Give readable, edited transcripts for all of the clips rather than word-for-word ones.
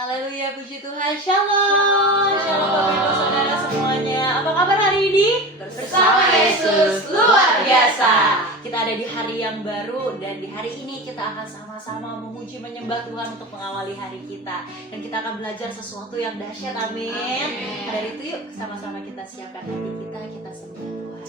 Haleluya, puji Tuhan. Shalom. Shalom Bapak Ibu Saudara semuanya. Apa kabar hari ini? Bersama Yesus luar biasa. Kita ada di hari yang baru, dan di hari ini kita akan sama-sama memuji menyembah Tuhan untuk mengawali hari kita. Dan kita akan belajar sesuatu yang dahsyat. Amin. Dari itu yuk sama-sama kita siapkan hati kita sembah Tuhan.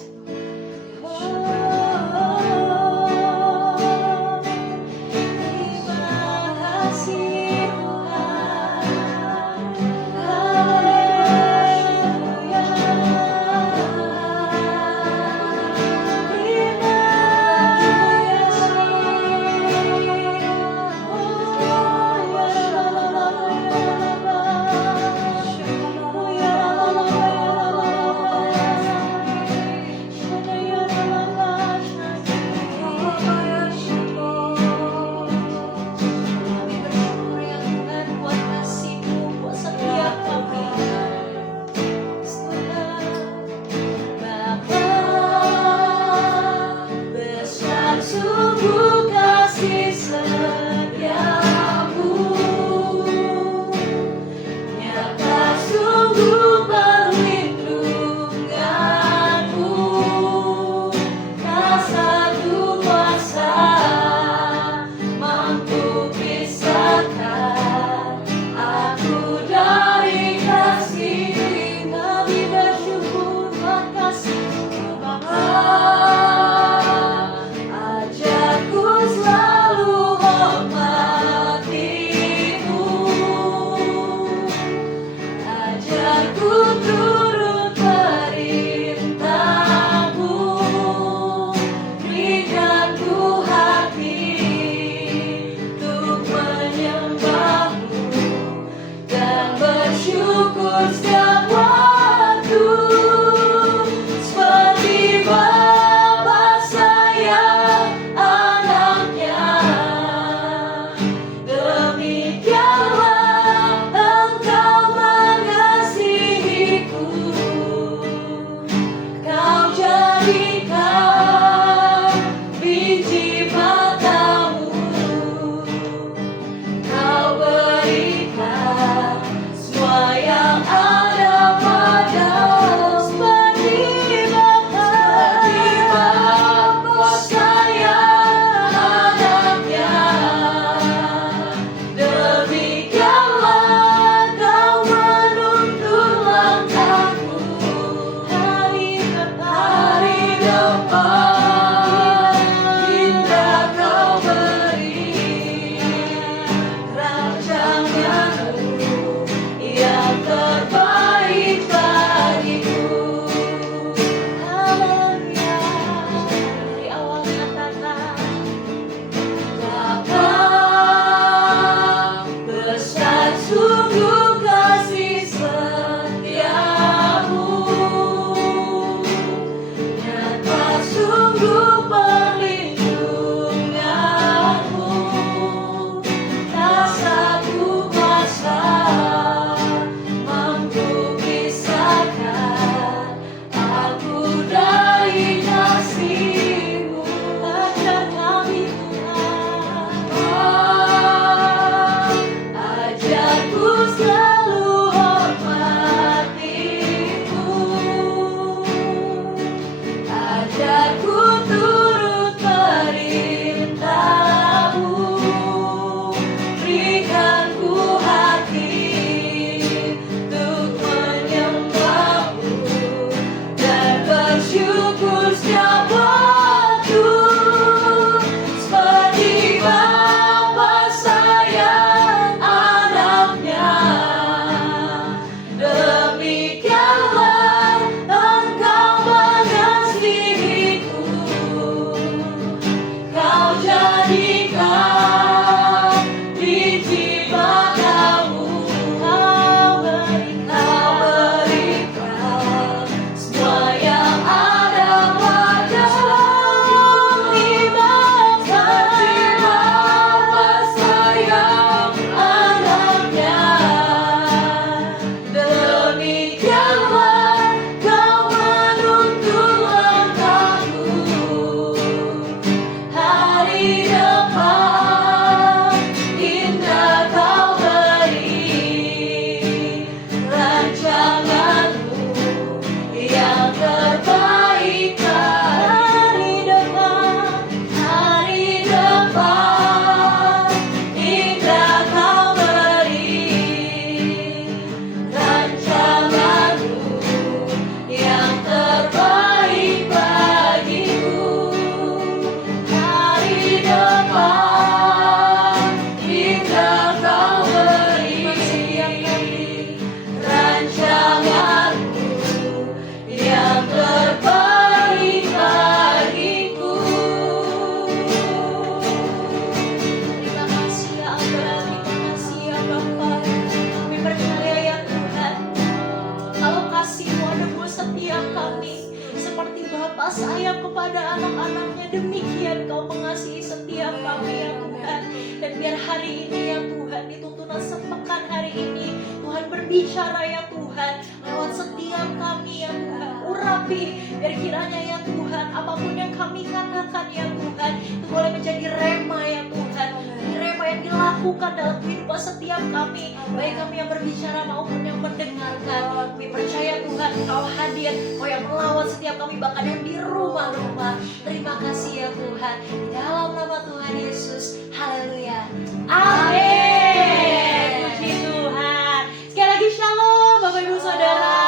berbicara ya Tuhan, lewat setiap kami ya Tuhan. Urapi, biar kiranya ya Tuhan, apapun yang kami katakan ya Tuhan, itu boleh menjadi rema ya Tuhan. Rema yang dilakukan dalam kehidupan setiap kami, baik kami yang berbicara maupun yang mendengarkan. Kami percaya Tuhan, Engkau hadir, Engkau yang melawat setiap kami, bahkan yang di rumah-rumah. Terima kasih ya Tuhan, di dalam nama Tuhan Yesus. Haleluya. Amin. Puji Tuhan. Sekali lagi shalom Bapak Ibu Saudara.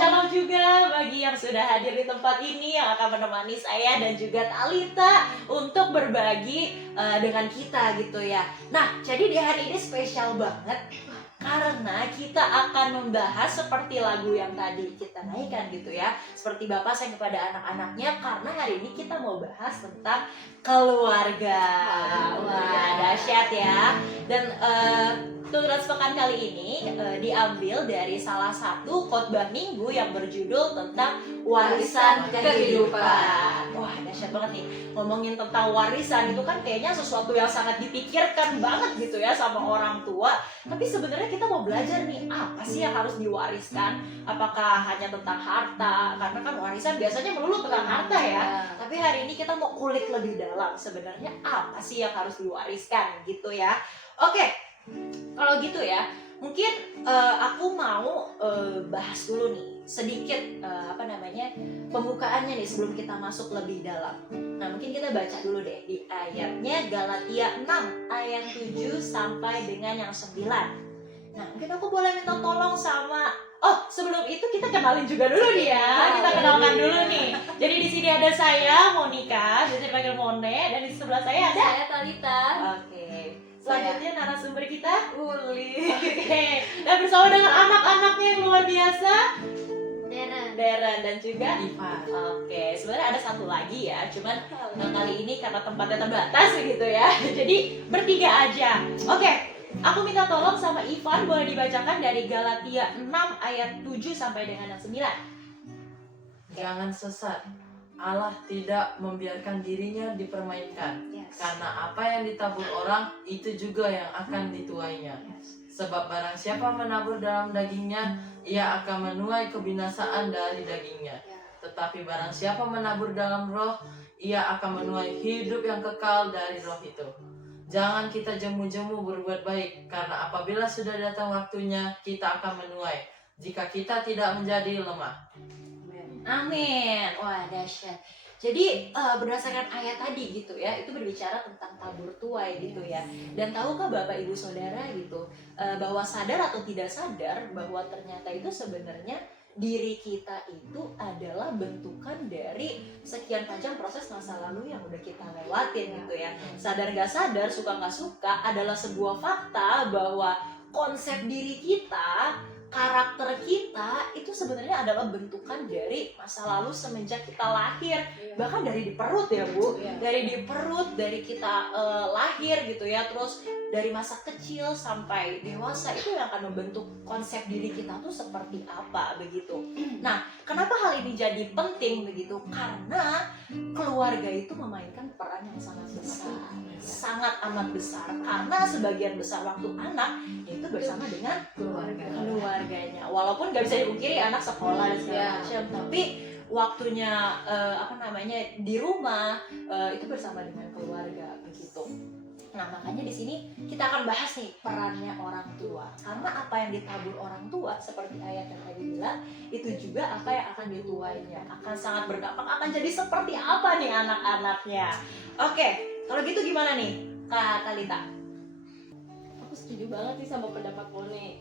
Shalom juga bagi yang sudah hadir di tempat ini, yang akan menemani saya dan juga Talita untuk berbagi dengan kita gitu ya. Nah, jadi di hari ini spesial banget karena kita akan membahas seperti lagu yang tadi kita naikkan gitu ya, seperti Bapak sayang kepada anak-anaknya, karena hari ini kita mau bahas tentang keluarga. Wah, dahsyat ya. Dan turas pekan kali ini diambil dari salah satu khotbah minggu yang berjudul tentang warisan kehidupan. Wah, dahsyat banget nih. Ngomongin tentang warisan itu kan kayaknya sesuatu yang sangat dipikirkan banget gitu ya sama orang tua. Tapi sebenarnya kita mau belajar nih, apa sih yang harus diwariskan? Apakah hanya tentang harta? Karena kan warisan biasanya melulu tentang harta ya. Tapi hari ini kita mau kulik lebih dalam, sebenarnya apa sih yang harus diwariskan gitu ya. Oke, kalau gitu ya, mungkin aku mau bahas dulu nih sedikit pembukaannya nih sebelum kita masuk lebih dalam. Nah, mungkin kita baca dulu deh di ayatnya, Galatia 6 ayat 7 sampai dengan yang 9. Nah, mungkin aku boleh minta tolong sama sebelum itu kita kenalin juga dulu nih ya. Kita kenalkan dulu nih. Jadi di sini ada saya, Monica, biasa dipanggil Mone, dan di sebelah saya ada saya Talita. Oke. Selanjutnya narasumber kita Uli. Oke. Dan bersama dengan anak-anaknya yang luar biasa, Deren dan juga Ivan. Oke, sebenarnya ada satu lagi ya, cuman kali ini karena tempatnya terbatas gitu ya, jadi bertiga aja. Oke, aku minta tolong sama Ivan, boleh dibacakan dari Galatia 6 ayat 7 sampai dengan yang 9. Jangan sesat. Allah tidak membiarkan dirinya dipermainkan. Yes. Karena apa yang ditabur orang, itu juga yang akan dituainya. Sebab barang siapa menabur dalam dagingnya, ia akan menuai kebinasaan dari dagingnya. Tetapi barang siapa menabur dalam roh, ia akan menuai hidup yang kekal dari roh itu. Jangan kita jemu-jemu berbuat baik, karena apabila sudah datang waktunya, kita akan menuai, jika kita tidak menjadi lemah. Amin. Wah, dahsyat. Jadi berdasarkan ayat tadi gitu ya, itu berbicara tentang tabur tuai gitu ya. Dan tahukah Bapak Ibu Saudara gitu, bahwa sadar atau tidak sadar bahwa ternyata itu sebenarnya diri kita itu adalah bentukan dari sekian panjang proses masa lalu yang udah kita lewatin gitu ya. Sadar gak sadar, suka gak suka, adalah sebuah fakta bahwa konsep diri kita, karakter kita itu sebenarnya adalah bentukan dari masa lalu semenjak kita lahir. Bahkan dari di perut ya Bu, dari di perut, dari kita lahir gitu ya, terus dari masa kecil sampai dewasa, itu yang akan membentuk konsep diri kita tuh seperti apa begitu. Nah, kenapa hal ini jadi penting begitu? Karena keluarga itu memainkan peran yang sangat besar, sangat amat besar. Karena sebagian besar waktu anak itu bersama dengan keluarganya. Walaupun nggak bisa dipungkiri anak sekolah dan segala macam, tapi waktunya di rumah itu bersama dengan keluarga begitu. Nah, makanya di sini kita akan bahas nih perannya orang tua. Karena apa yang ditabur orang tua, seperti ayat yang tadi bilang, itu juga apa yang akan dituainya. Akan sangat berdampak, akan jadi seperti apa nih anak-anaknya. Oke, kalau gitu gimana nih Kak Talita? Aku setuju banget sih sama pendapat Mone.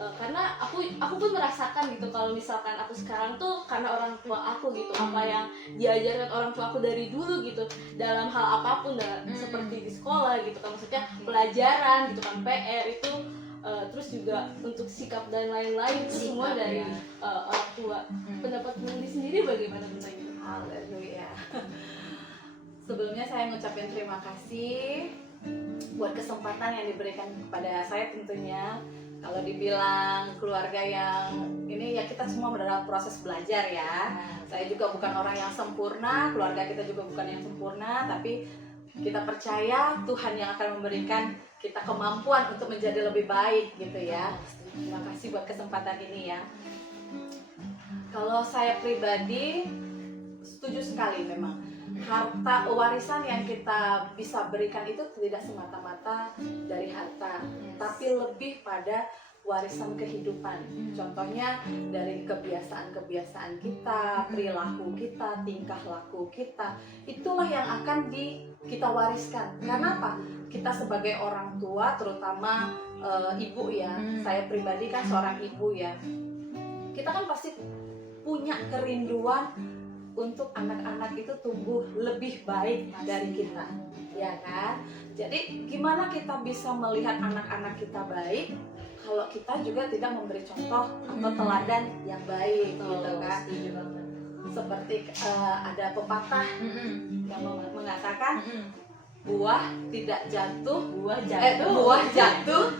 Karena aku pun merasakan gitu, kalau misalkan aku sekarang tuh karena orang tua aku gitu, apa yang diajarkan orang tua aku dari dulu gitu, dalam hal apapun, seperti di sekolah gitu kan, maksudnya pelajaran gitu kan, PR itu, terus juga untuk sikap dan lain-lain itu semua dari orang tua. Pendapat Mone sendiri bagaimana tentang itu? Haleluya. Sebelumnya saya mengucapkan terima kasih buat kesempatan yang diberikan kepada saya tentunya. Kalau dibilang keluarga yang ini ya, kita semua dalam proses belajar ya. Saya juga bukan orang yang sempurna, keluarga kita juga bukan yang sempurna, tapi kita percaya Tuhan yang akan memberikan kita kemampuan untuk menjadi lebih baik gitu ya. Terima kasih buat kesempatan ini ya. Kalau saya pribadi setuju sekali, memang harta warisan yang kita bisa berikan itu tidak semata-mata dari harta, tapi lebih pada warisan kehidupan. Contohnya dari kebiasaan-kebiasaan kita, perilaku kita, tingkah laku kita. Itulah yang akan kita wariskan. Karena apa? Kita sebagai orang tua, terutama ibu ya. Saya pribadi kan seorang ibu ya. Kita kan pasti punya kerinduan untuk anak-anak itu tumbuh lebih baik dari kita, ya kan? Jadi gimana kita bisa melihat anak-anak kita baik kalau kita juga tidak memberi contoh atau teladan yang baik, gitu kan? Seperti ada pepatah yang mengatakan buah jatuh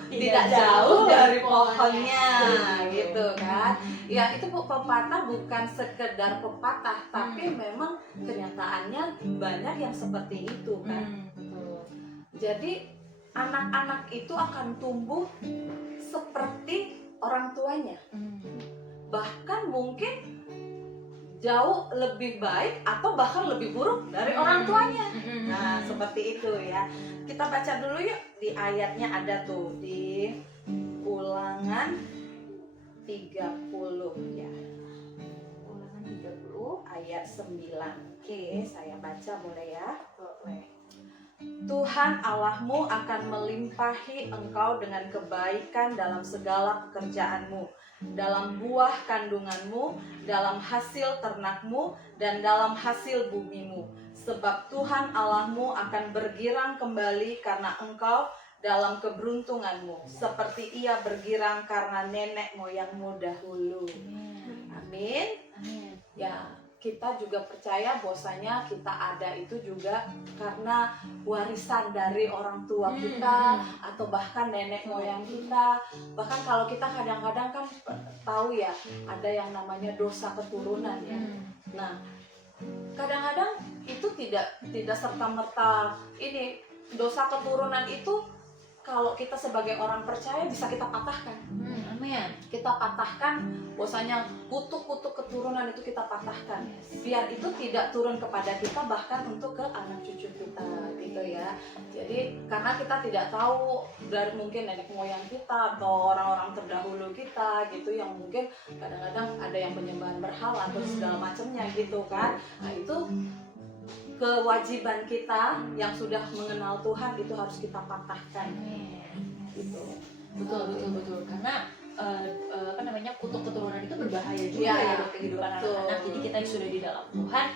tidak jauh dari pohonnya, gitu kan? Ya, itu pepatah bukan sekedar pepatah, tapi memang kenyataannya banyak yang seperti itu kan. Jadi anak-anak itu akan tumbuh seperti orang tuanya, bahkan mungkin jauh lebih baik atau bahkan lebih buruk dari orang tuanya. Nah, seperti itu ya. Kita baca dulu yuk, di ayatnya ada tuh di Ulangan 30 ya. Ulangan 30 ayat 9. Oke, saya baca boleh ya? Boleh. Tuhan Allahmu akan melimpahi engkau dengan kebaikan dalam segala pekerjaanmu, dalam buah kandunganmu, dalam hasil ternakmu, dan dalam hasil bumimu. Sebab Tuhan Allahmu akan bergirang kembali karena engkau dalam keberuntunganmu, seperti ia bergirang karena nenek moyangmu dahulu. Amin. Ya, kita juga percaya bahwasanya kita ada itu juga karena warisan dari orang tua kita atau bahkan nenek moyang kita. Bahkan kalau kita kadang-kadang kan tahu ya, ada yang namanya dosa keturunan ya. Nah, kadang-kadang itu tidak serta-merta ini dosa keturunan itu kalau kita sebagai orang percaya bisa kita patahkan. Amin. Kita patahkan, bahwasanya kutuk-kutuk keturunan itu kita patahkan. Biar itu tidak turun kepada kita, bahkan untuk ke anak cucu kita, gitu ya. Jadi karena kita tidak tahu dari mungkin nenek moyang kita atau orang-orang terdahulu kita gitu, yang mungkin kadang-kadang ada yang penyembahan berhala atau segala macamnya gitu kan. Nah, itu kewajiban kita yang sudah mengenal Tuhan itu harus kita patahkan. Gitu. Betul. Karena kutuk keturunan itu berbahaya juga ya buat kehidupan anak-anak. Jadi kita yang sudah di dalam Tuhan,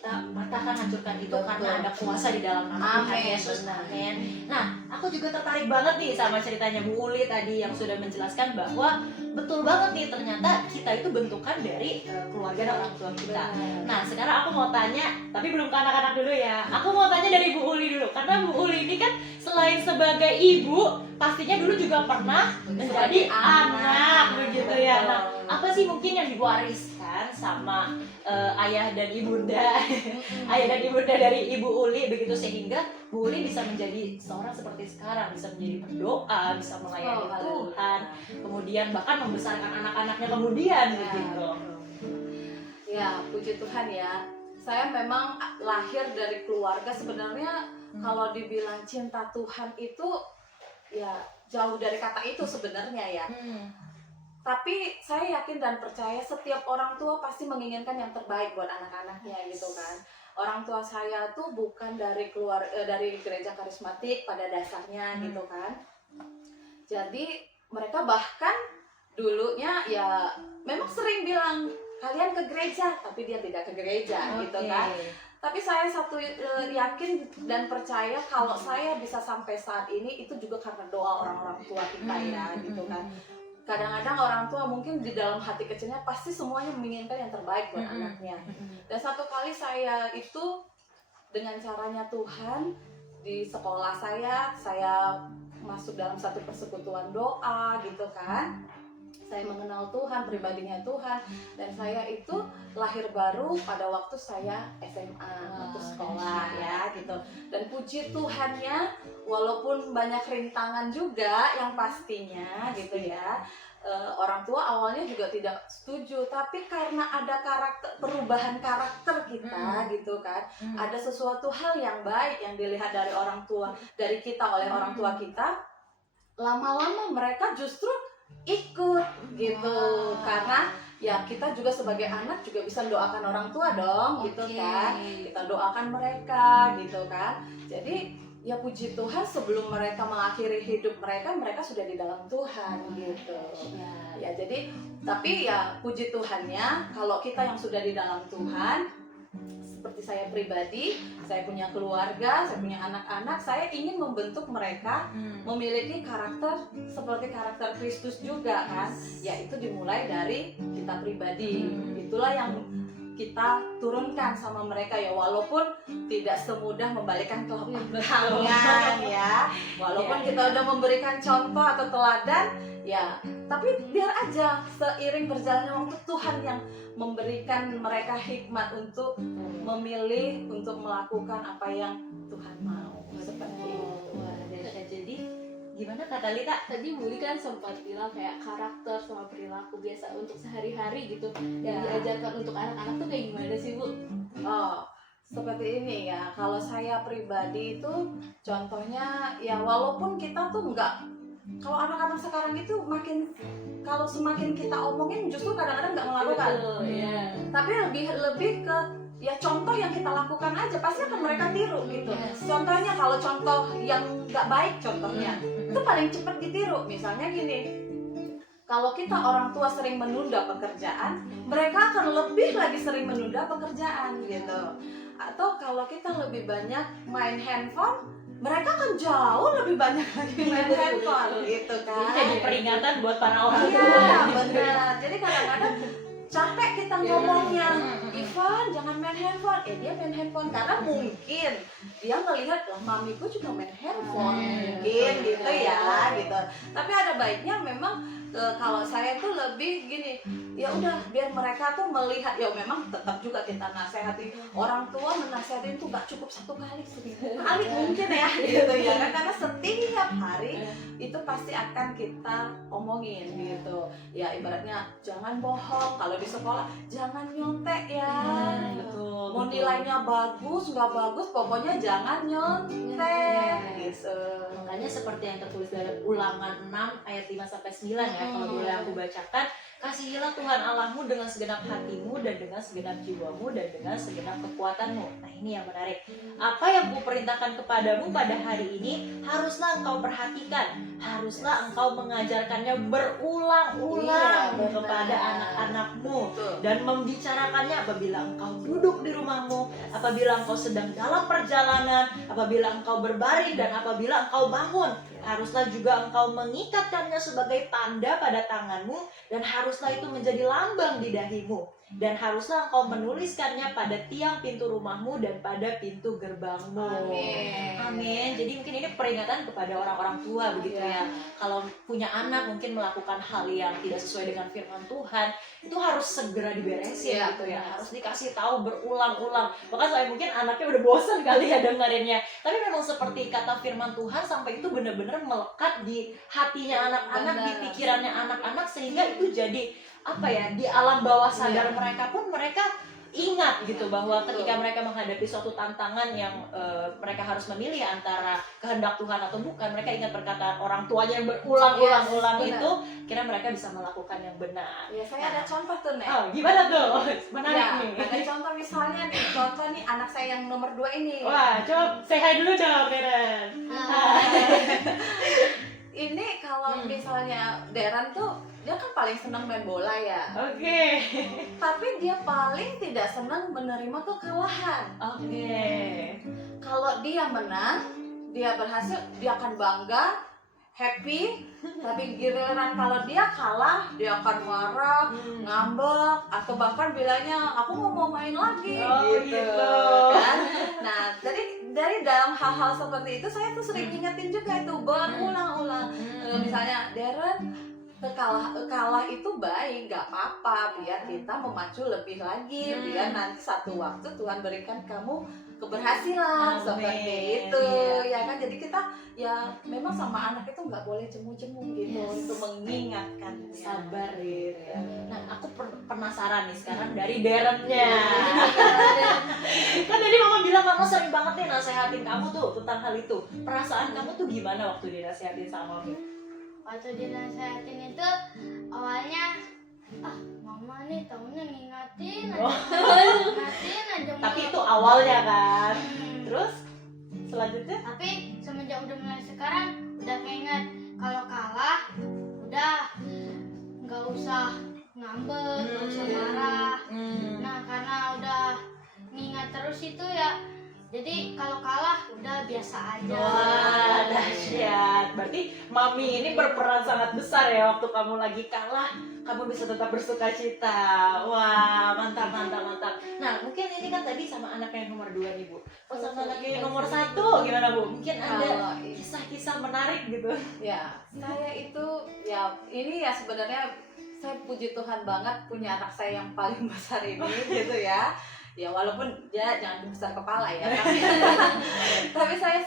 kita patahkan, hancurkan itu karena ada kuasa di dalam nama Tuhan Yesus. Amin. Nah, aku juga tertarik banget nih sama ceritanya Bu Uli tadi yang sudah menjelaskan bahwa betul banget nih, ternyata kita itu bentukan dari keluarga dan orang tua kita. Nah, sekarang aku mau tanya, tapi belum ke anak-anak dulu ya. Aku mau tanya dari Bu Uli dulu, karena Bu Uli ini kan selain sebagai ibu, pastinya dulu juga pernah menjadi anak, begitu ya. Nah, apa sih mungkin yang diwariskan sama ayah dan ibunda dari Ibu Uli begitu, sehingga Bu Uli bisa menjadi seorang seperti sekarang, bisa menjadi pendoa, bisa melayani Tuhan, kemudian bahkan membesarkan anak-anaknya kemudian begitu. Ya, puji Tuhan ya. Saya memang lahir dari keluarga sebenarnya kalau dibilang cinta Tuhan itu ya jauh dari kata itu sebenarnya ya. Tapi saya yakin dan percaya setiap orang tua pasti menginginkan yang terbaik buat anak-anaknya gitu kan. Orang tua saya tuh bukan dari dari gereja karismatik pada dasarnya gitu kan. Jadi mereka bahkan dulunya ya memang sering bilang kalian ke gereja, tapi dia tidak ke gereja gitu kan. Tapi saya yakin dan percaya kalau saya bisa sampai saat ini itu juga karena doa orang-orang tua kita ya gitu kan. Kadang-kadang orang tua mungkin di dalam hati kecilnya pasti semuanya menginginkan yang terbaik buat anaknya. Dan satu kali saya itu dengan caranya Tuhan di sekolah saya masuk dalam satu persekutuan doa gitu kan. saya mengenal Tuhan, pribadinya Tuhan, dan saya itu lahir baru pada waktu saya SMA, waktu sekolah ya gitu. Dan puji Tuhannya, walaupun banyak rintangan juga yang pastinya gitu ya, orang tua awalnya juga tidak setuju, tapi karena ada perubahan karakter kita gitu kan, ada sesuatu hal yang baik yang dilihat dari orang tua, dari kita oleh orang tua kita, lama-lama mereka justru ikut gitu. Karena ya kita juga sebagai anak juga bisa doakan orang tua dong gitu kan, kita doakan mereka gitu kan. Jadi ya puji Tuhan, sebelum mereka mengakhiri hidup mereka, mereka sudah di dalam Tuhan gitu. Ya jadi, tapi ya puji Tuhannya, kalau kita yang sudah di dalam Tuhan, seperti saya pribadi, saya punya keluarga, saya punya anak-anak, saya ingin membentuk mereka memiliki karakter seperti karakter Kristus juga kan. Ya itu dimulai dari kita pribadi. Itulah yang kita turunkan sama mereka ya, walaupun tidak semudah membalikan telapak tangan ya, walaupun kita udah memberikan contoh atau teladan ya, tapi biar aja seiring berjalannya waktu Tuhan yang memberikan mereka hikmat untuk memilih, untuk melakukan apa yang Tuhan mau, seperti itu. Jadi gimana Kak Talita? Tadi Budi kan sempat bilang kayak karakter sama perilaku biasa untuk sehari-hari gitu yang diajarkan untuk anak-anak tuh kayak gimana sih Bu? Oh, seperti ini ya. Kalau saya pribadi itu contohnya ya, walaupun kita tuh enggak, kalau anak-anak sekarang itu makin, kalau semakin kita omongin justru kadang-kadang nggak melakukan. Tapi lebih ke ya contoh yang kita lakukan aja pasti akan mereka tiru gitu. Contohnya kalau contoh yang nggak baik contohnya itu paling cepat ditiru. Misalnya gini, kalau kita orang tua sering menunda pekerjaan, mereka akan lebih lagi sering menunda pekerjaan gitu. Atau kalau kita lebih banyak main handphone, mereka akan jauh lebih banyak lagi main handphone gitu kan. Ini jadi peringatan buat para orang tua. Iya benar. Jadi kadang-kadang capek kita ngomongnya, Ivan jangan main handphone, dia main handphone karena mungkin dia ngelihat lah mamiku juga main handphone, mungkin gitu ya gitu. Tapi ada baiknya memang kalau saya tuh lebih gini, ya udah biar mereka tuh melihat, ya memang tetap juga kita nasihati. Orang tua menasihatin tuh gak cukup 1 kali, 1000 kali mungkin ya gitu ya kan, karena setiap hari itu pasti akan kita omongin gitu. Ya ibaratnya jangan bohong, kalau di sekolah jangan nyontek ya. Betul. Mau nilainya bagus nggak bagus, pokoknya jangan nyontek gitu. Makanya seperti yang tertulis dalam Ulangan 6 ayat 5-9 ya, kalau boleh aku bacakan, kasihilah Tuhan Allahmu dengan segenap hatimu dan dengan segenap jiwamu dan dengan segenap kekuatanmu. Nah ini yang menarik. Apa yang kuperintahkan kepadamu pada hari ini haruslah engkau perhatikan, haruslah engkau mengajarkannya berulang-ulang kepada anak-anakmu dan membicarakannya apabila engkau duduk di rumahmu, apabila engkau sedang dalam perjalanan, apabila engkau berbaring dan apabila engkau bangun. Haruslah juga engkau mengikatkannya sebagai tanda pada tanganmu dan haruslah itu menjadi lambang di dahimu. Dan haruslah engkau menuliskannya pada tiang pintu rumahmu dan pada pintu gerbangmu. Amin. Jadi mungkin ini peringatan kepada orang-orang tua begitu ya. Kalau punya anak mungkin melakukan hal yang tidak sesuai dengan firman Tuhan, itu harus segera diberesin gitu ya. Harus dikasih tahu berulang-ulang. Bahkan saya mungkin anaknya udah bosan kali ya dengerinnya. Tapi memang seperti kata firman Tuhan, sampai itu benar-benar melekat di hatinya anak-anak, di pikirannya anak-anak, sehingga itu jadi apa ya, di alam bawah sadar mereka pun mereka ingat gitu bahwa ketika mereka menghadapi suatu tantangan yang mereka harus memilih antara kehendak Tuhan atau bukan, mereka ingat perkataan orang tuanya yang berulang-ulang itu, kira mereka bisa melakukan yang benar. Ya saya ada contoh tuh Nek. Oh, gimana tuh? Menarik Ya, nih. ada contoh misalnya nih, contoh nih anak saya yang nomor 2 ini. Wah, coba say hi dulu dong, Deren. Ini kalau misalnya Deren tuh, dia kan paling senang main bola ya. Oke. Tapi dia paling tidak senang menerima kekalahan. Oke. Kalau dia menang, dia berhasil, dia akan bangga, happy. Tapi giliran kalau dia kalah, dia akan marah, ngambek, atau bahkan bilangnya aku mau main lagi gitu kan. Nah, jadi dari dalam hal-hal seperti itu saya tuh sering ingetin juga itu berulang-ulang. Misalnya Deren, kalah itu baik, nggak apa-apa, biar kita memacu lebih lagi, biar nanti satu waktu Tuhan berikan kamu keberhasilan. Amin. Seperti itu ya kan. Jadi kita ya memang sama anak itu nggak boleh cemu-cemu gitu, untuk mengingatkan Sabar gitu ya. Nah, aku penasaran nih sekarang dari Darren-nya. Kan tadi mama bilang mama sering banget nih nasehatin kamu tuh tentang hal itu. Perasaan kamu tuh gimana waktu dinasehatin sama mami? Waktu dinasehatin itu awalnya mama nih tahunya ngingatin aja, ngingatin aja mulu. Tapi itu awalnya kan. Terus selanjutnya? Tapi semenjak udah mulai sekarang udah keinget kalau kalah udah nggak usah ngambek, nggak usah marah. Nah karena udah ngingat terus itu ya, jadi kalau kalah udah biasa aja. Wah, dahsyat. Berarti mami ini berperan sangat besar ya waktu kamu lagi kalah, kamu bisa tetap bersuka cita. Wah, mantap. Nah, mungkin ini kan tadi sama anak yang nomor 2 nih, Bu. Kalau sama anak yang nomor 1 gimana, Bu? Mungkin ada kisah-kisah menarik gitu. Ya, saya itu ya ini ya sebenarnya saya puji Tuhan banget punya anak saya yang paling besar ini gitu ya. Ya walaupun dia jangan besar kepala ya, tapi saya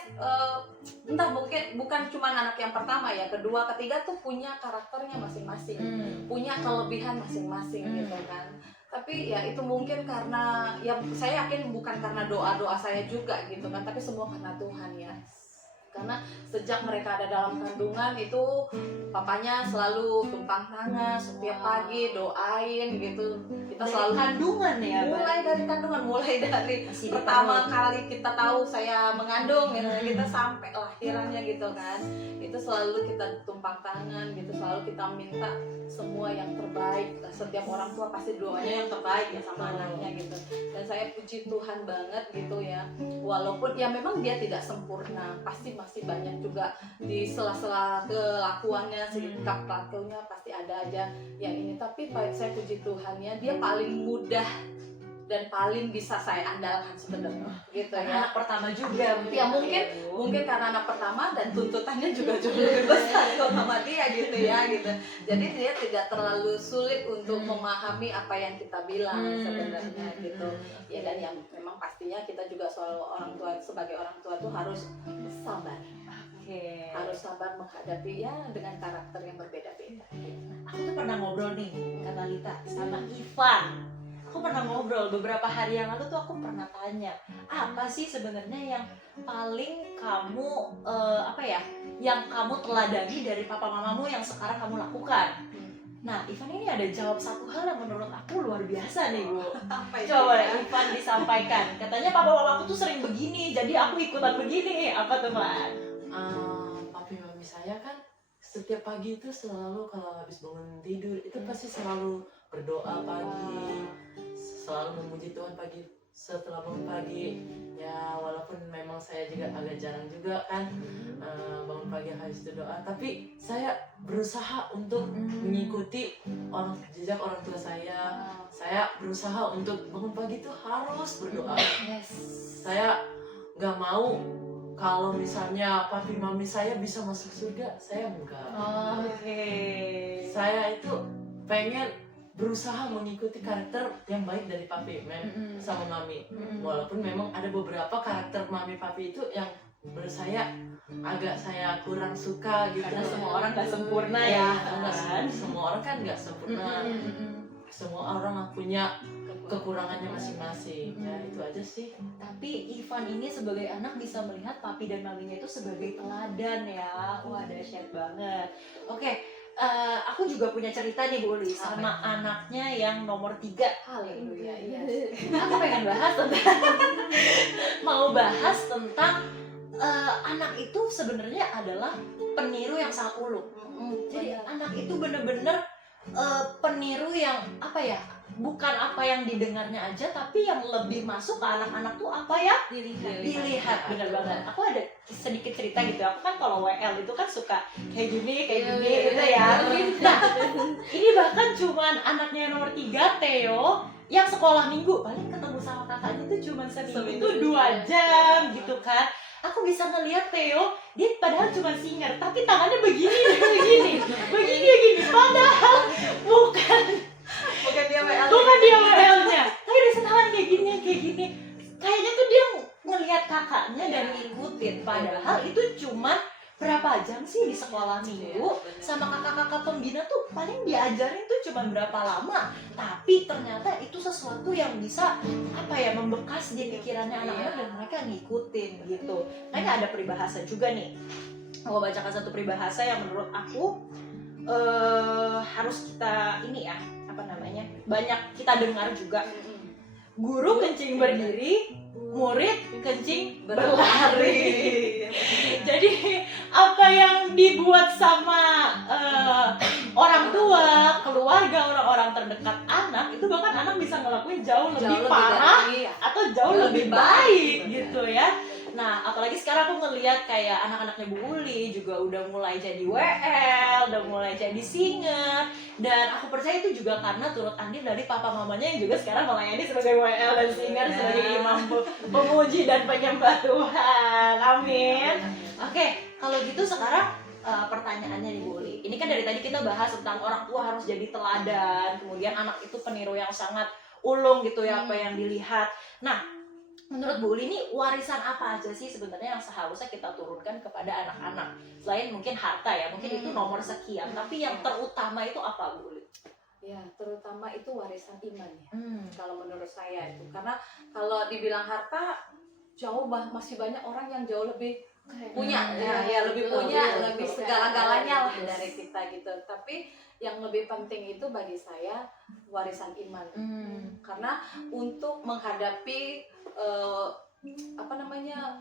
entah mungkin bukan cuma anak yang pertama ya, kedua, ketiga tuh punya karakternya masing-masing, punya kelebihan masing-masing gitu kan. Tapi ya itu mungkin karena ya saya yakin bukan karena doa-doa saya juga gitu kan, tapi semua karena Tuhan ya. Karena sejak mereka ada dalam kandungan itu papanya selalu tumpang tangan setiap pagi doain gitu. Kita Dari selalu kandungan ya, mulai dari kandungan, mulai dari Masih pertama kali kita tahu saya mengandung gitu, kita sampai lahirannya gitu kan, itu selalu kita tumpang tangan gitu, selalu kita minta semua yang terbaik. Setiap orang tua pasti doanya yang terbaik ya sama anaknya gitu. Dan saya puji Tuhan banget gitu ya, walaupun ya memang dia tidak sempurna, pasti masih banyak juga di sela-sela kelakuannya, sikap lakunya pasti ada aja yang ini, tapi saya puji Tuhannya dia paling mudah dan paling bisa saya andalkan sebenarnya gitu ya. Anak pertama juga Ya mungkin karena anak pertama dan tuntutannya juga jauh lebih besar sama dia gitu ya gitu. Jadi dia tidak terlalu sulit untuk memahami apa yang kita bilang sebenarnya gitu. Ya dan yang memang pastinya kita juga sebagai orang tua tuh harus sabar. Harus sabar menghadapi ya dengan karakter yang berbeda-beda. Aku tuh pernah ngobrol nih, Kak Talita, sama Ivan. Aku pernah ngobrol beberapa hari yang lalu tuh aku pernah tanya, apa sih sebenarnya yang paling kamu yang kamu teladani dari papa mamamu yang sekarang kamu lakukan? Nah, Ivan ini ada jawab satu hal yang menurut aku luar biasa nih, Bu. Coba deh Ivan disampaikan. Katanya papa mamaku tuh sering begini, jadi aku ikutan begini. Apa tuh, Ivan? Papi mami saya kan setiap pagi itu selalu kalau habis bangun tidur itu pasti selalu berdoa pagi, selalu memuji Tuhan pagi setelah bangun pagi. Ya walaupun memang saya juga agak jarang juga kan bangun pagi habis itu doa, tapi saya berusaha untuk mengikuti jejak orang tua saya. Saya berusaha untuk bangun pagi itu harus berdoa. Saya nggak mau kalau misalnya papi mami saya bisa masuk surga, saya enggak. Saya itu pengen berusaha mengikuti karakter yang baik dari papi sama mami. Walaupun memang ada beberapa karakter mami papi itu yang menurut saya agak saya kurang suka gitu. Karena semua orang nggak sempurna ya. Semua orang kan nggak sempurna. Semua orang punya kekurangannya masing-masing. Ya itu aja sih. Tapi Ivan ini sebagai anak bisa melihat papi dan maminya itu sebagai teladan ya. Wah, dahsyat banget. Oke, aku juga punya cerita nih, Bu Li, sama anaknya yang nomor 3. Haleluya, iya. Aku pengen bahas tentang anak itu sebenarnya adalah peniru yang sangat ulung. Jadi anak itu bener-bener peniru yang bukan apa yang didengarnya aja, tapi yang lebih masuk ke anak-anak tuh apa ya dilihat. Bener banget. Aku ada sedikit cerita gitu. Aku kan kalau WL itu kan suka kayak gini gitu ya. Nah, ini bahkan cuman anaknya yang nomor 3, Theo, yang sekolah minggu paling ketemu sama kakaknya tuh cuman seminggu 2 jam gitu kan. Aku bisa ngelihat Theo, dia padahal cuma singer, tapi tangannya begini, paham sekolah minggu sama kakak-kakak pembina tuh paling diajarin tuh cuma berapa lama, tapi ternyata itu sesuatu yang bisa apa ya, membekas di pikirannya anak-anak dan mereka ngikutin gitu. Kayaknya ada peribahasa juga nih, mau bacakan satu peribahasa yang menurut aku harus kita ini ya, apa namanya, banyak kita dengar juga. Guru kencing berdiri, murid kencing berlari. Jadi apa yang dibuat sama orang tua, keluarga, orang-orang terdekat anak, itu bahkan anak bisa ngelakuin jauh lebih parah atau jauh lebih baik gitu ya. Nah, apalagi sekarang aku ngelihat kayak anak-anaknya Bu Uli juga udah mulai jadi WL, udah mulai jadi singer, dan aku percaya itu juga karena turut andil dari papa mamanya yang juga sekarang melayani sebagai WL dan singer, sebagai imam pemuji dan penyembah Tuhan. Amin. Oke, kalau gitu sekarang pertanyaannya nih Bu Uli. Ini kan dari tadi kita bahas tentang orang tua harus jadi teladan, kemudian anak itu peniru yang sangat ulung gitu ya, apa yang dilihat. Nah, menurut Bu Uli ini warisan apa aja sih sebenarnya yang seharusnya kita turunkan kepada anak-anak? Selain mungkin harta ya, mungkin itu nomor sekian, tapi yang terutama itu apa Bu Uli? Ya, terutama itu warisan iman ya. Kalau menurut saya itu, karena kalau dibilang harta jauh masih banyak orang yang jauh lebih punya, ya lebih punya, lebih segala-galanya lah dari kita gitu. Tapi yang lebih penting itu bagi saya warisan iman, karena untuk menghadapi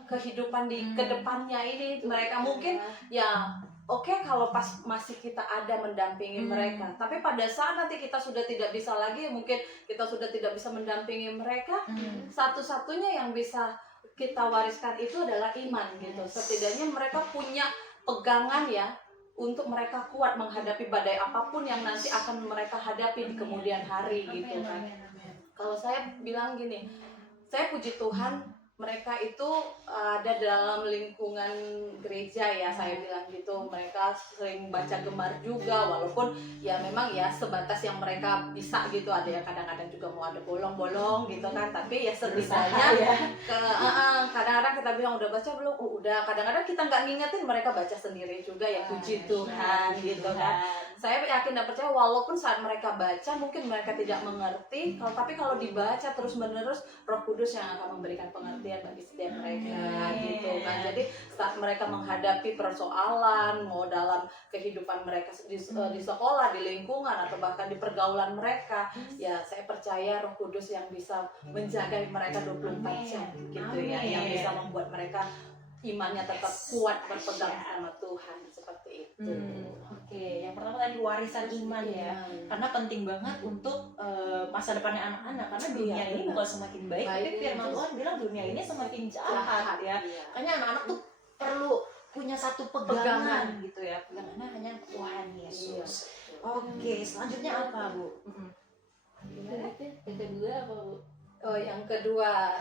kehidupan di kedepannya ini, mereka mungkin ya oke, kalau pas masih kita ada mendampingi mereka, tapi pada saat nanti kita sudah tidak bisa lagi, mungkin kita sudah tidak bisa mendampingi mereka, satu-satunya yang bisa kita wariskan itu adalah iman gitu. Setidaknya mereka punya pegangan ya, untuk mereka kuat menghadapi badai apapun yang nanti akan mereka hadapi di kemudian hari gitu kan. Kalau saya bilang gini, saya puji Tuhan mereka itu ada dalam lingkungan gereja ya, saya bilang gitu. Mereka sering baca gemar juga, walaupun ya memang ya sebatas yang mereka bisa gitu. Ada yang kadang-kadang juga mau ada bolong-bolong gitu kan, tapi ya setidaknya kadang-kadang kita bilang udah baca belum? Udah. Kadang-kadang kita nggak ngingetin, mereka baca sendiri juga ya, puji Tuhan gitu kan. Saya yakin dan percaya walaupun saat mereka baca mungkin mereka tidak mengerti, tapi kalau dibaca terus-menerus, Roh Kudus yang akan memberikan pengertian bagi setiap mereka gitu kan. Jadi saat mereka menghadapi persoalan, mau dalam kehidupan mereka di sekolah, di lingkungan, atau bahkan di pergaulan mereka, ya saya percaya Roh Kudus yang bisa menjaga mereka 24 jam gitu ya, yang bisa membuat mereka imannya tetap kuat berpegang sama Tuhan, seperti itu. Oke, yang pertama tadi warisan iman ya, karena penting banget untuk masa depannya anak-anak, karena dunia ini bukan semakin baik, tapi firman Tuhan bilang dunia ini semakin jahat ya. Makanya anak-anak tuh perlu punya satu pegangan gitu ya, pegangannya hanya Tuhan Yesus. Oke, selanjutnya apa Bu? Yang kedua apa Bu? Oh, yang kedua,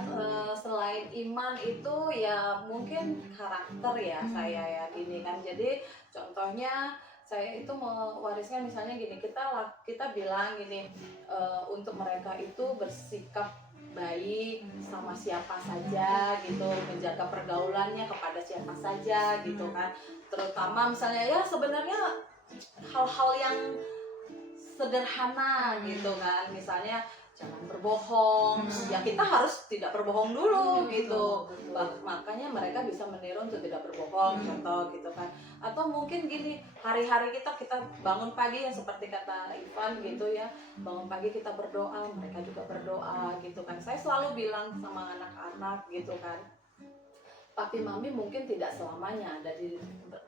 selain iman itu ya mungkin karakter ya, saya ya gini kan. Jadi contohnya saya itu mewariskan misalnya gini, kita bilang gini, untuk mereka itu bersikap baik sama siapa saja gitu, menjaga pergaulannya kepada siapa saja gitu kan. Terutama misalnya ya sebenarnya hal-hal yang sederhana gitu kan, misalnya jangan berbohong, ya kita harus tidak berbohong dulu gitu. Makanya mereka bisa meniru untuk tidak berbohong, contoh gitu kan. Atau mungkin gini, hari-hari kita bangun pagi yang seperti kata Ivan gitu ya, bangun pagi kita berdoa, mereka juga berdoa gitu kan. Saya selalu bilang sama anak-anak gitu kan, papi mami mungkin tidak selamanya ada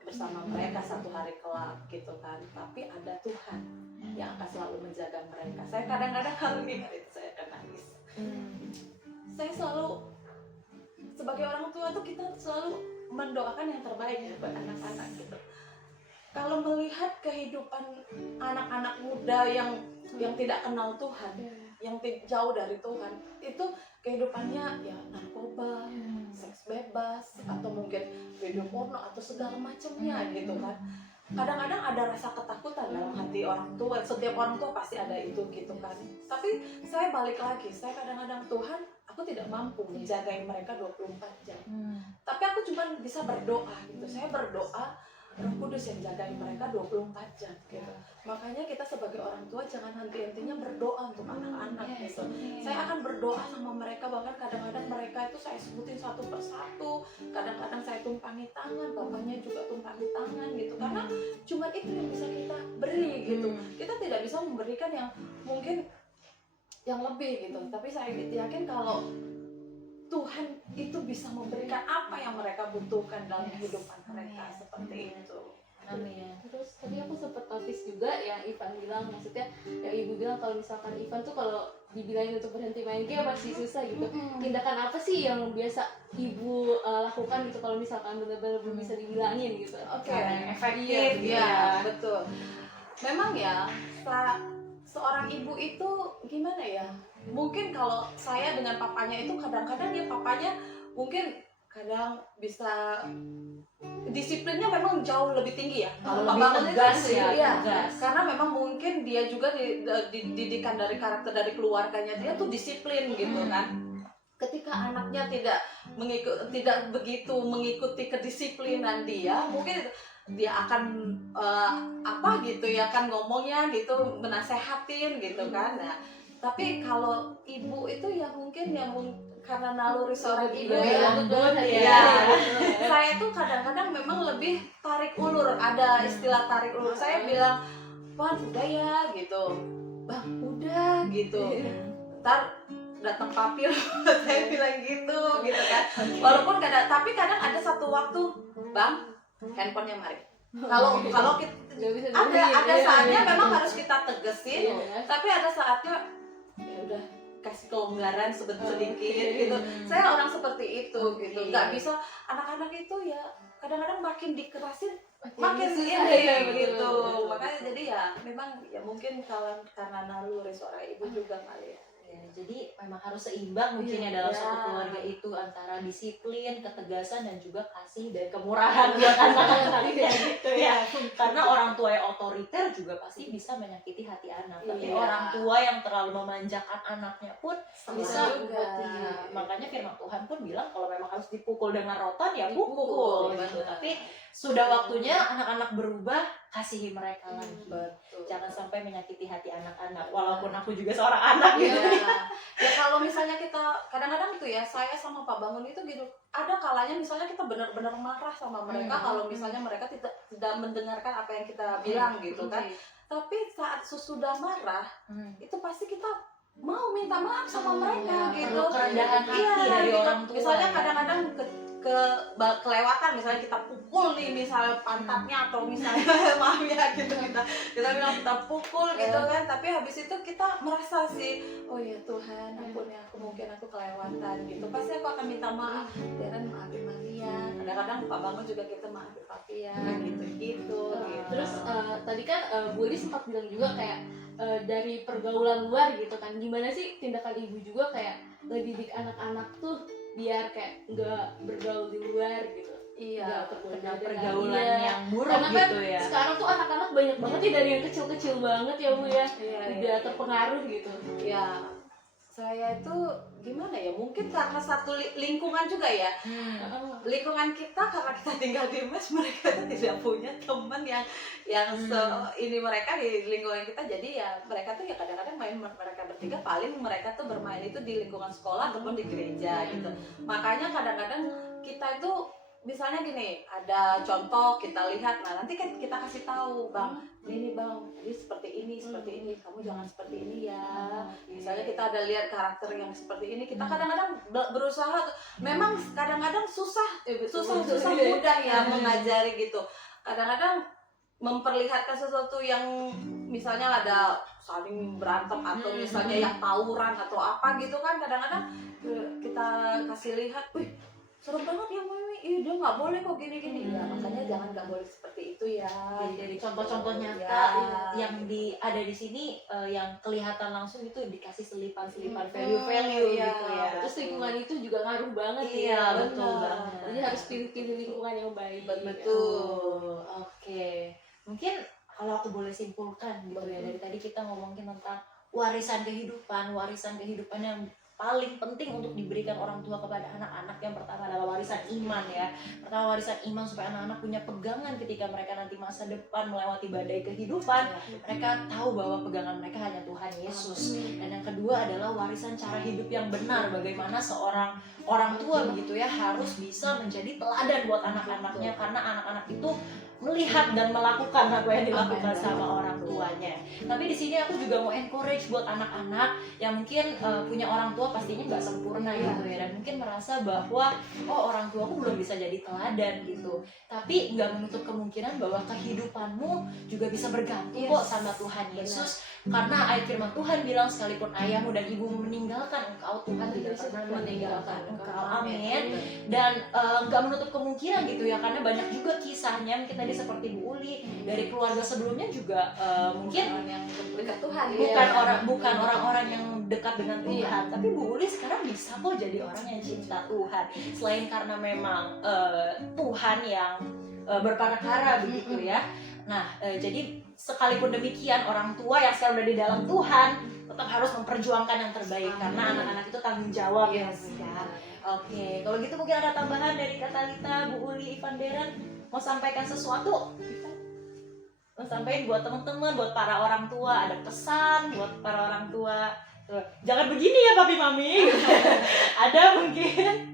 bersama mereka satu hari kelak gitu kan, tapi ada Tuhan yang akan selalu menjaga mereka. Saya kadang-kadang kalau ingat itu saya akan nangis. Saya selalu sebagai orang tua tuh kita selalu mendoakan yang terbaik buat anak-anak gitu. Kalau melihat kehidupan anak-anak muda yang tidak kenal Tuhan, yang jauh dari Tuhan, itu kehidupannya ya narkoba, seks bebas, atau mungkin video porno atau segala macamnya gitu kan. Kadang-kadang ada rasa ketakutan dalam hati orang tua. Setiap orang tua pasti ada itu gitu kan. Tapi saya balik lagi, saya kadang-kadang, Tuhan, aku tidak mampu menjagai mereka 24 jam. Tapi aku cuma bisa berdoa gitu. Saya berdoa Roh Kudus yang jagain mereka 24 jam gitu. Makanya kita sebagai orang tua jangan henti-hentinya berdoa untuk anak-anak gitu. Saya akan berdoa sama mereka, bahkan kadang-kadang mereka itu saya sebutin satu persatu, kadang-kadang saya tumpangi tangan, bapaknya juga tumpangi tangan gitu, karena cuma itu yang bisa kita beri gitu. Kita tidak bisa memberikan yang mungkin yang lebih gitu, tapi saya yakin kalau Tuhan itu bisa memberikan apa yang mereka butuhkan dalam kehidupan mereka, seperti itu. Amin. Terus tadi aku sempat notice juga yang Ivan bilang, maksudnya yang ibu bilang kalau misalkan Ivan tuh kalau dibilangin untuk berhenti main game masih susah gitu. Tindakan apa sih yang biasa ibu lakukan gitu kalau misalkan benar-benar belum bisa dibilangin gitu? Oke, Yang efektif iya, gitu iya, ya. betul. Memang ya, seorang ibu itu gimana ya? Mungkin kalau saya dengan papanya itu kadang-kadang ya papanya mungkin kadang bisa disiplinnya memang jauh lebih tinggi ya. Kalau Pak lebih Bangun itu tegas sih, ya, iya. tegas. Karena memang mungkin dia juga dididikan dari karakter dari keluarganya dia tuh disiplin gitu kan. Ketika anaknya tidak begitu mengikuti kedisiplinan dia, mungkin dia akan apa gitu ya kan ngomongnya gitu, menasehatin gitu kan. Nah, tapi kalau ibu itu ya mungkin karena naluri seorang ibu ya. Ya. Saya tuh kadang-kadang memang lebih tarik ulur, ada istilah tarik ulur. Saya bilang, "Pan, udah ya," gitu. "Bang, udah," gitu. Ntar datang papil, saya bilang gitu kan. Walaupun tapi kadang ada satu waktu, "Bang, handphonenya mari." Kalau kita ada saatnya memang harus kita tegesin, tapi ada saatnya ya udah kasih kelonggaran sedikit gitu. Saya orang seperti itu gitu. Nggak bisa, anak-anak itu ya kadang-kadang makin dikerasin makin ini gitu. Makanya jadi ya memang ya mungkin karena naluri seorang ibu juga kali ya. Ya, jadi memang harus seimbang mungkin ya dalam suatu keluarga itu antara disiplin, ketegasan dan juga kasih dan kemurahan buat anak-anak gitu ya. Karena orang tua yang otoriter juga pasti bisa menyakiti hati anak. Tapi Iya. orang tua yang terlalu memanjakan anaknya pun bisa juga. membuat makanya firman Tuhan pun bilang kalau memang harus dipukul dengan rotan ya pukul gitu. Tapi sudah waktunya anak-anak berubah, kasihi mereka lagi. Betul. Jangan sampai menyakiti hati anak-anak. Walaupun aku juga seorang anak gitu. Ya kalau misalnya kita kadang-kadang itu ya, saya sama Pak Bangun itu gitu, ada kalanya misalnya kita benar-benar marah sama mereka kalau misalnya mereka tidak mendengarkan apa yang kita bilang gitu kan. Tapi saat sesudah marah itu pasti kita mau minta maaf sama mereka gitu. Perlu kerendahan hati dari gitu. orang tua. Misalnya ya. kadang-kadang kelewatan, misalnya kita pukul nih misalnya pantatnya atau misalnya maaf ya gitu, kita bilang kita pukul gitu kan, tapi habis itu kita merasa sih, oh ya Tuhan ampun ya, mungkin aku kelewatan gitu, pasti aku akan minta maaf, Darren maafin Mami ya, kadang-kadang Pak Bangun juga kita maafin Papi ya gitu. Terus tadi kan Bu Edi sempat bilang juga kayak dari pergaulan luar gitu kan, gimana sih tindakan ibu juga kayak ngedidik anak-anak tuh biar kayak nggak bergaul di luar gitu. Iya, Kena pergaulan yang buruk Karena kan gitu ya. sekarang tuh anak-anak banyak banget ya dari yang kecil-kecil banget ya Bu ya, udah terpengaruh gitu. Ya, saya itu gimana ya, mungkin karena satu lingkungan juga ya, lingkungan kita karena kita tinggal di mes, mereka itu tidak punya teman yang ini mereka di lingkungan kita, jadi ya mereka tuh ya kadang-kadang main mereka bertiga, paling mereka tuh bermain itu di lingkungan sekolah ataupun di gereja gitu. Makanya kadang-kadang kita itu misalnya gini, ada contoh kita lihat, nah nanti kan kita kasih tahu, Bang, ini Bang, ini seperti ini, kamu jangan seperti ini ya. Misalnya kita ada lihat karakter yang seperti ini, kita kadang-kadang berusaha, memang kadang-kadang susah mudah ya mengajari gitu. Kadang-kadang memperlihatkan sesuatu yang misalnya ada saling berantem atau misalnya yang tawuran atau apa gitu kan, kadang-kadang kita kasih lihat, wih serem banget ya Mami, dia nggak boleh kok gini-gini. Ya makanya nggak boleh seperti itu ya. Jadi dari contoh-contoh nyata yang ada di sini yang kelihatan langsung itu dikasih selipan-selipan value-value iya. gitu ya. Terus lingkungan itu juga ngaruh banget Iya, ya. betul Benar. banget. Jadi harus pilih-pilih lingkungan yang baik. Betul. Oke. Mungkin kalau aku boleh simpulkan gitu ya, dari tadi kita ngomongin tentang warisan kehidupan yang paling penting untuk diberikan orang tua kepada anak-anak, yang pertama adalah warisan iman ya. Pertama, warisan iman supaya anak-anak punya pegangan ketika mereka nanti masa depan melewati badai kehidupan, mereka tahu bahwa pegangan mereka hanya Tuhan Yesus. Dan yang kedua adalah warisan cara hidup yang benar, bagaimana seorang orang tua begitu ya harus bisa menjadi teladan buat anak-anaknya, karena anak-anak itu melihat dan melakukan apa yang dilakukan sama orang tuanya. Tapi di sini aku juga mau encourage buat anak-anak yang mungkin punya orang tua pastinya nggak sempurna gitu ya, dan mungkin merasa bahwa orang tuaku belum bisa jadi teladan gitu. Tapi nggak menutup kemungkinan bahwa kehidupanmu juga bisa bergantung kok sama Tuhan Yesus. Karena ayat firman Tuhan bilang, sekalipun ayahmu dan ibumu meninggalkan engkau, Tuhan tidak pernah meninggalkan engkau. Amin. Dan nggak menutup kemungkinan gitu ya, karena banyak juga kisahnya mungkin tadi seperti Bu Uli dari keluarga sebelumnya juga mungkin orang yang dekat Tuhan, bukan orang-orang yang dekat dengan Tuhan, tapi Bu Uli sekarang bisa kok jadi orang yang cinta Tuhan, selain karena memang Tuhan yang berperkara begitu ya. Nah, jadi sekalipun demikian, orang tua yang sekarang udah di dalam Tuhan tetap harus memperjuangkan yang terbaik. Karena anak-anak itu tanggung jawab ya. Oke, kalau gitu mungkin ada tambahan dari Kak Talita, Bu Uli, Ivan Deren, mau sampaikan sesuatu? Mau sampaikan buat teman-teman, buat para orang tua, ada pesan buat para orang tua. Jangan begini ya papi mami. Ada mungkin?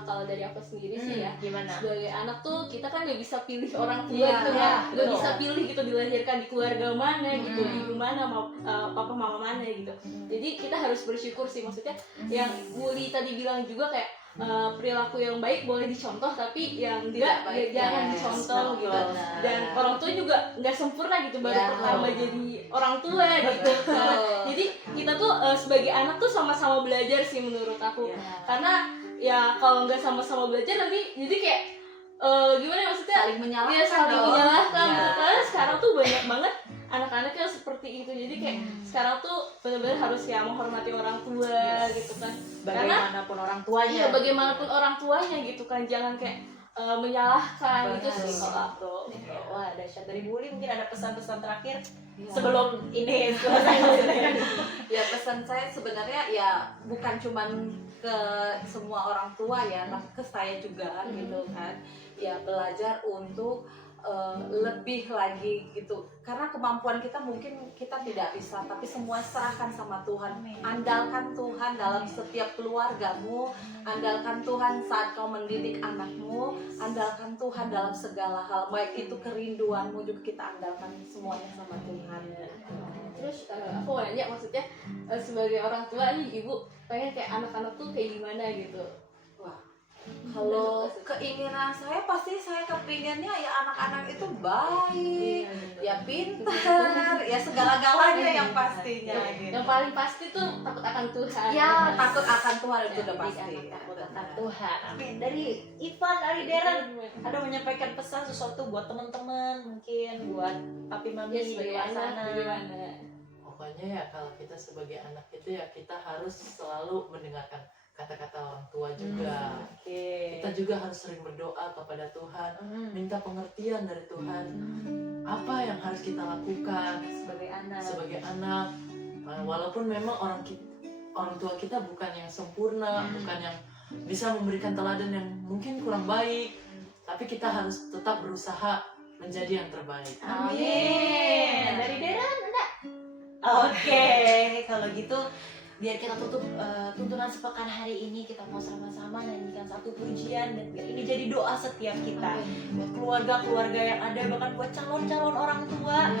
Kalau dari aku sendiri sih ya, Gimana? sebagai anak tuh kita kan nggak bisa pilih orang tua gitu ya, nggak bisa pilih gitu dilahirkan di keluarga mana gitu, ibu mana, papa mama mana gitu. Jadi kita harus bersyukur sih, maksudnya yang Muli tadi bilang juga kayak perilaku yang baik boleh dicontoh, tapi yang enggak jangan dicontoh gitu. Dan orang tua juga nggak sempurna gitu, baru pertama jadi orang tua gitu. Jadi kita tuh sebagai anak tuh sama-sama belajar sih menurut aku, karena ya kalau nggak sama-sama belajar nanti jadi kayak gimana maksudnya saling menyalahkan. Iya, saling menyalahkan. Karena sekarang tuh banyak banget anak-anak yang seperti itu. Jadi kayak sekarang tuh benar-benar harus ya menghormati orang tua gitu kan. Bagaimanapun orang tuanya. Iya, bagaimanapun orang tuanya gitu kan. Jangan kayak menyalahkan gitu sih kalau aku. Wah, dahsyat. Dari Bu Uli mungkin ada pesan-pesan terakhir Ya. sebelum ini selesai. Ya, pesan saya sebenarnya ya bukan cuman ke semua orang tua ya, tapi ke saya juga gitu kan. Ya, belajar untuk lebih lagi gitu, karena kemampuan kita mungkin kita tidak bisa, tapi semua serahkan sama Tuhan. Andalkan Tuhan dalam setiap keluargamu, andalkan Tuhan saat kau mendidik anakmu, andalkan Tuhan dalam segala hal, baik itu kerinduanmu juga kita andalkan semuanya sama Tuhan. Terus aku mau nanya, maksudnya sebagai orang tua nih ibu pengen kayak anak-anak tuh kayak gimana gitu? Kalau keinginan saya pasti saya kepinginnya ya anak-anak itu baik, ya pintar, ya segala-galanya yang pastinya. Gitu. Yang paling pasti tuh takut akan Tuhan. Ya, takut akan Tuhan itu udah pasti. Takut akan Tuhan. Amin. Dari Ivan, Ari Deren, ada menyampaikan pesan sesuatu buat teman-teman, mungkin buat papi mami Ya, di sebagai luar anak sana. bagaimana? Pokoknya ya kalau kita sebagai anak itu ya kita harus selalu mendengarkan kata-kata orang tua juga. Oke. Kita juga harus sering berdoa kepada Tuhan, minta pengertian dari Tuhan. Apa yang harus kita lakukan Sebagai anak. sebagai anak? Walaupun memang orang tua kita bukan yang sempurna, bukan yang bisa memberikan teladan yang mungkin kurang baik, tapi kita harus tetap berusaha menjadi yang terbaik. Amin. Dari Deren ada? Oke, kalau gitu biar kita tutup tuntunan sepekan hari ini, kita mau sama-sama nyanyikan satu pujian, dan biar ini jadi doa setiap kita buat keluarga-keluarga yang ada, bahkan buat calon-calon orang tua.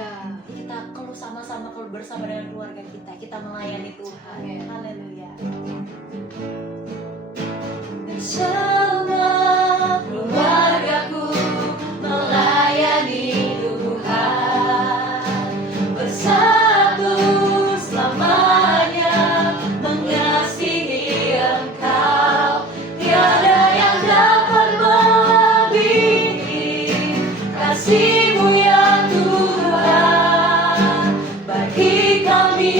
Kita keluh sama-sama, keluh bersama dengan keluarga kita melayani Tuhan. Haleluya. Bersama keluargaku melayani Tuhan, bersatu selamanya mengasihi Engkau. Tiada yang dapat melebihi kasih-Mu ya Tuhan. Bagi kami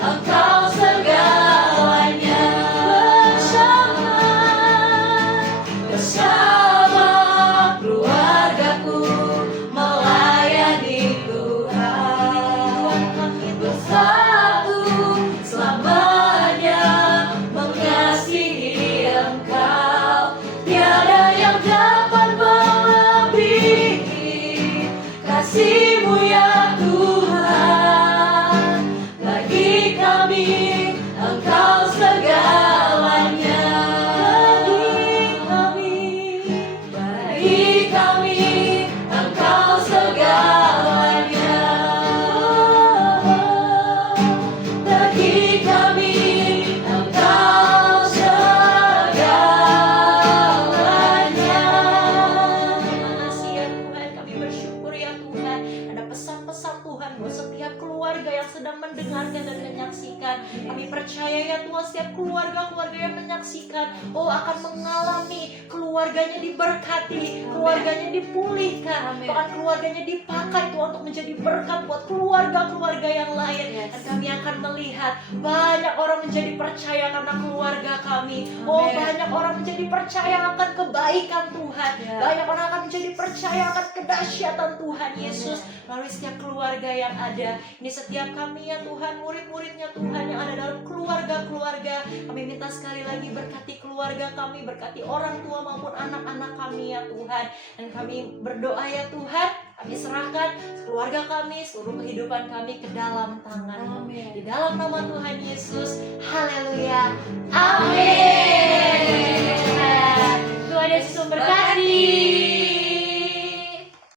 Engkau segalanya. Bersama keluarga yang sedang mendengarkan dan menyaksikan. Kami percaya ya Tuhan, setiap keluarga-keluarga yang menyaksikan akan mengalami keluarganya diberkati, keluarganya dipulihkan, bahkan keluarganya dipakai Tuhan untuk menjadi berkat buat keluarga-keluarga yang lain. Dan kami akan melihat banyak orang menjadi percaya karena keluarga kami. Banyak orang menjadi percaya akan kebaikan Tuhan. Banyak orang akan menjadi percaya akan kedahsyatan Tuhan Yesus melalui setiap keluarga yang ada. Ini setiap kami ya Tuhan, murid-muridnya Tuhan yang ada dalam keluarga-keluarga. Kami minta sekali lagi berkati keluarga kami, berkati orang tua maupun anak-anak kami ya Tuhan. Dan kami berdoa ya Tuhan, kami serahkan keluarga kami, seluruh kehidupan kami ke dalam tangan-Mu. Di dalam nama Tuhan Yesus, haleluya, amin.